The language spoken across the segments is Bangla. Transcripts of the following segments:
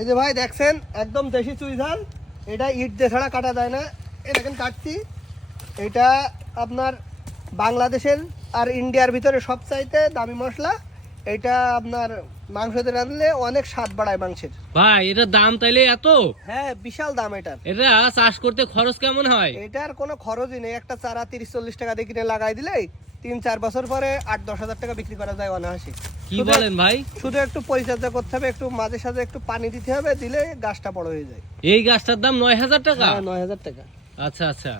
এই যে ভাই দেখছেন একদম দেশি চুই ঝাল, এটা ইট দিয়ে ছাড়া কাটা যায় না। এই দেখেন কাটছি, এটা আপনার বাংলাদেশের আর ইন্ডিয়ার ভিতরে সবচাইতে দামি মশলা। এটা আপনার মাংসতে রাঁধলে অনেক স্বাদ বাড়ায় মাংসের। ভাই এটার দাম তাইলে এত? হ্যাঁ, বিশাল দাম এটার। এটা চাষ করতে খরচ কেমন হয়? এটার কোনো খরচই নেই, একটা চারা 30-40 টাকা দিয়ে কিনে লাগাই দিলেই 3-4 বছর পরে 8-10 হাজার টাকা বিক্রি করা যায় অনায়াসে। কি বলেন ভাই? শুধু একটু পরিচর্যা করতে হবে, একটু মাঝে সাঝে একটু পানি দিতে হবে, দিলে গাছটা বড় হয়ে যায়। এই গাছটার দাম 9,000 টাকা? হ্যাঁ, 9,000 টাকা। আচ্ছা আচ্ছা।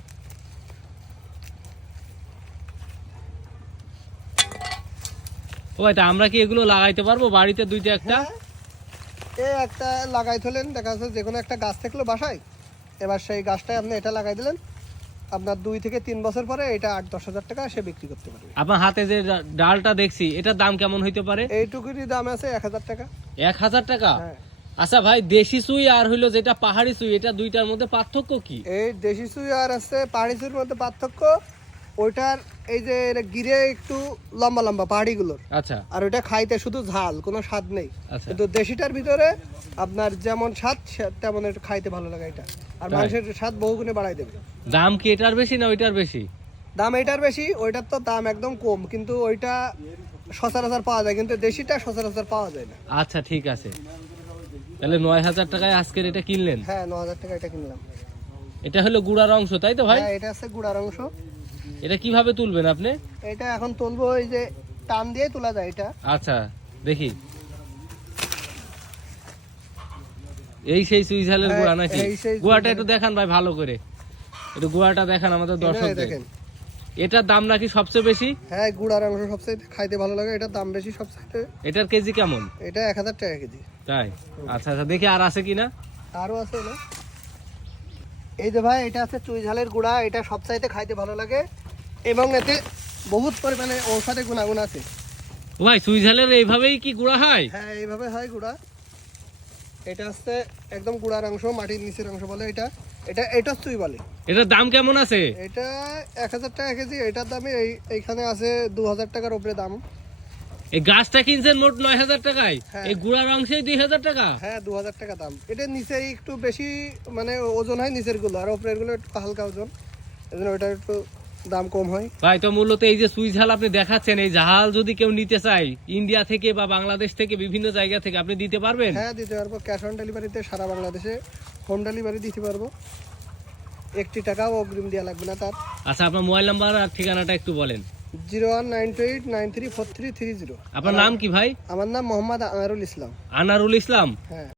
ও ভাই, তা আমরা কি এগুলো লাগাইতে পারবো বাড়িতে দুইটা একটা? হ্যাঁ, এই একটা লাগাই থলেন, দেখা যাচ্ছে যে কোনো একটা গাছ থাকলো বাসায়, এবার সেই গাছটায় আপনি এটা লাগাই দিলেন, আপনার 2 থেকে 3 বছর পরে এটা 8-10 হাজার টাকা সে বিক্রি করতে পারবে। আপনার হাতে যে ডালটা দেখছি, এটার দাম কেমন হইতে পারে? এইটুকুরই দাম আছে 1,000 টাকা। 1,000 টাকা? হ্যাঁ। আচ্ছা ভাই, দেশি চুই আর হইলো যেটা পাহাড়ি চুই, এটা দুইটার মধ্যে পার্থক্য কি? এই দেশি চুই আর আছে পাহাড়ি চুইয়ের মধ্যে পার্থক্য, ওইটার এই যে গিরে একটু লম্বা লম্বা পাহাড়িগুলোর, আচ্ছা আর ওইটা খাইতে শুধু ঝাল, কোনো স্বাদ নেই। আচ্ছা। কিন্তু দেশিটার ভিতরে আপনার যেমন স্বাদ তেমন একটু খাইতে ভালো লাগে এটা, আর তাই? মাংসের স্বাদ বহুগুণে বাড়াই দেবে। দাম কি এটার বেশি না ওইটার বেশি? দাম এটার বেশি, ওইটার তো দাম একদম কম, কিন্তু ওইটা সচরাচর পাওয়া যায়, কিন্তু দেশিটা সচরাচর পাওয়া যায় না। আচ্ছা ঠিক আছে, তাহলে 9,000 টাকায় আজকের এটা কিনলেন। হ্যাঁ, 9,000 টাকা এটা কিনলাম। এটা হলো গুড়ার অংশ, তাই তো ভাই? হ্যাঁ, এটা আছে গুড়ার অংশ। এটা কিভাবে তুলবেন আপনি? এটা এখন তুলবো, এই যে টান দিয়ে তোলা যায় এটা। আচ্ছা দেখি, এই সেই চুই ঝালের হ্যাঁ, গুড়া নাকি? এই সেই গুড়াটা চুই একটু দেখান ভাই ভালো করে, একটু গুড়াটা দেখান আমাদের দর্শকদের। দেখেন, এটার দাম নাকি সবচেয়ে বেশি? হ্যাঁ, গুড়ার অংশ সবচেয়ে খাইতে ভালো লাগে, এটার দাম বেশি সবচেয়ে। এটার কেজি কেমন? এটা 1,000 টাকা কেজি। তাই? আচ্ছা আচ্ছা, দেখি আর আছে কিনা। আরো আছে না? এই যে ভাই, এটা আছে চুই ঝালের গুড়া, এটা সবচাইতে খাইতে ভালো লাগে এবং এতে বহুত পরিমাণে ঔষধি গুণাগুণ আছে। ভাই চুই ঝালের এইভাবেই কি গুড়া হয়? হ্যাঁ, এইভাবে হয় গুড়া। এটা হচ্ছে একদম গুড়ার অংশ, মাটির নিচের অংশ বলে এটা। এটা চুই বলে। এটার দাম কেমন আছে? এটা 1,000 টাকা কেজি। এটার দামে এইখানে আছে 2,000 টাকার উপরে দাম। এই গাছটা কিনছেন মোট 9,000 টাকায়, হ্যাঁ। এই গুড়ার অংশেই 2,000 টাকা? হ্যাঁ, 2,000 টাকা দাম। এটা নিচে একটু বেশি মানে ওজন হয় নিচের গুলো, আর উপরের গুলো একটু হালকা ওজন, এই জন্য ওটা একটু দাম কম হয়। ভাই তো মূলত এই যে চুই ঝাল আপনি দেখাচ্ছেন, এই ঝাল যদি কেউ নিতে চায় ইন্ডিয়া থেকে বা বাংলাদেশ থেকে বিভিন্ন জায়গা থেকে, আপনি দিতে পারবেন? হ্যাঁ, দিতে পারবো। ক্যাশ অন ডেলিভারিতে সারা বাংলাদেশে হোম ডেলিভারি দিতে পারবো। 1 টাকাও অগ্রিম দেওয়া লাগবে না তার। আচ্ছা, আপনার মোবাইল নাম্বার আর ঠিকানাটা একটু বলেন। 019289343330। আপনার নাম কি ভাই? আমার নাম মোহাম্মদ আনারুল ইসলাম। আনারুল ইসলাম। হ্যাঁ।